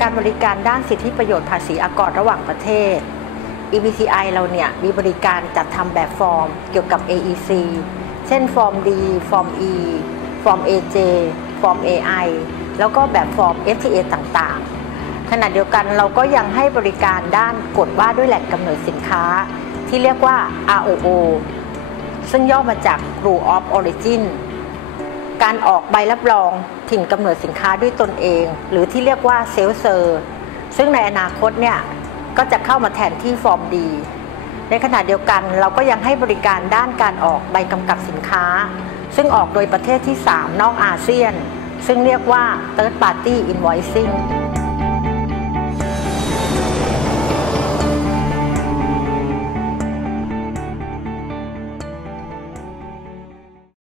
การบริการด้านสิทธิประโยชน์ภาษีอากรระหว่างประเทศ EBCI เราเนี่ยมีบริการจัดทำแบบฟอร์มเกี่ยวกับ AEC เช่นฟอร์ม D ฟอร์ม E ฟอร์ม AJ ฟอร์ม AI แล้วก็แบบฟอร์ม FTA ต่างๆ ขณะเดียวกันเราก็ยังให้บริการด้านกฎว่าด้วยแหล่งกำเนิดสินค้า ที่เรียกว่า ROO ซึ่งย่อมาจาก Rule of Origin การออกใบรับรองถิ่นกำเนิดสินค้าด้วยตนเอง หรือที่เรียกว่าเซลเซอร์ ซึ่งในอนาคตเนี่ยก็จะเข้ามาแทนที่ฟอร์มดี ในขณะเดียวกันเราก็ยังให้บริการด้านการออกใบกำกับสินค้า ซึ่งออกโดยประเทศที่ 3 นอกอาเซียน ซึ่งเรียกว่า Third Party Invoicing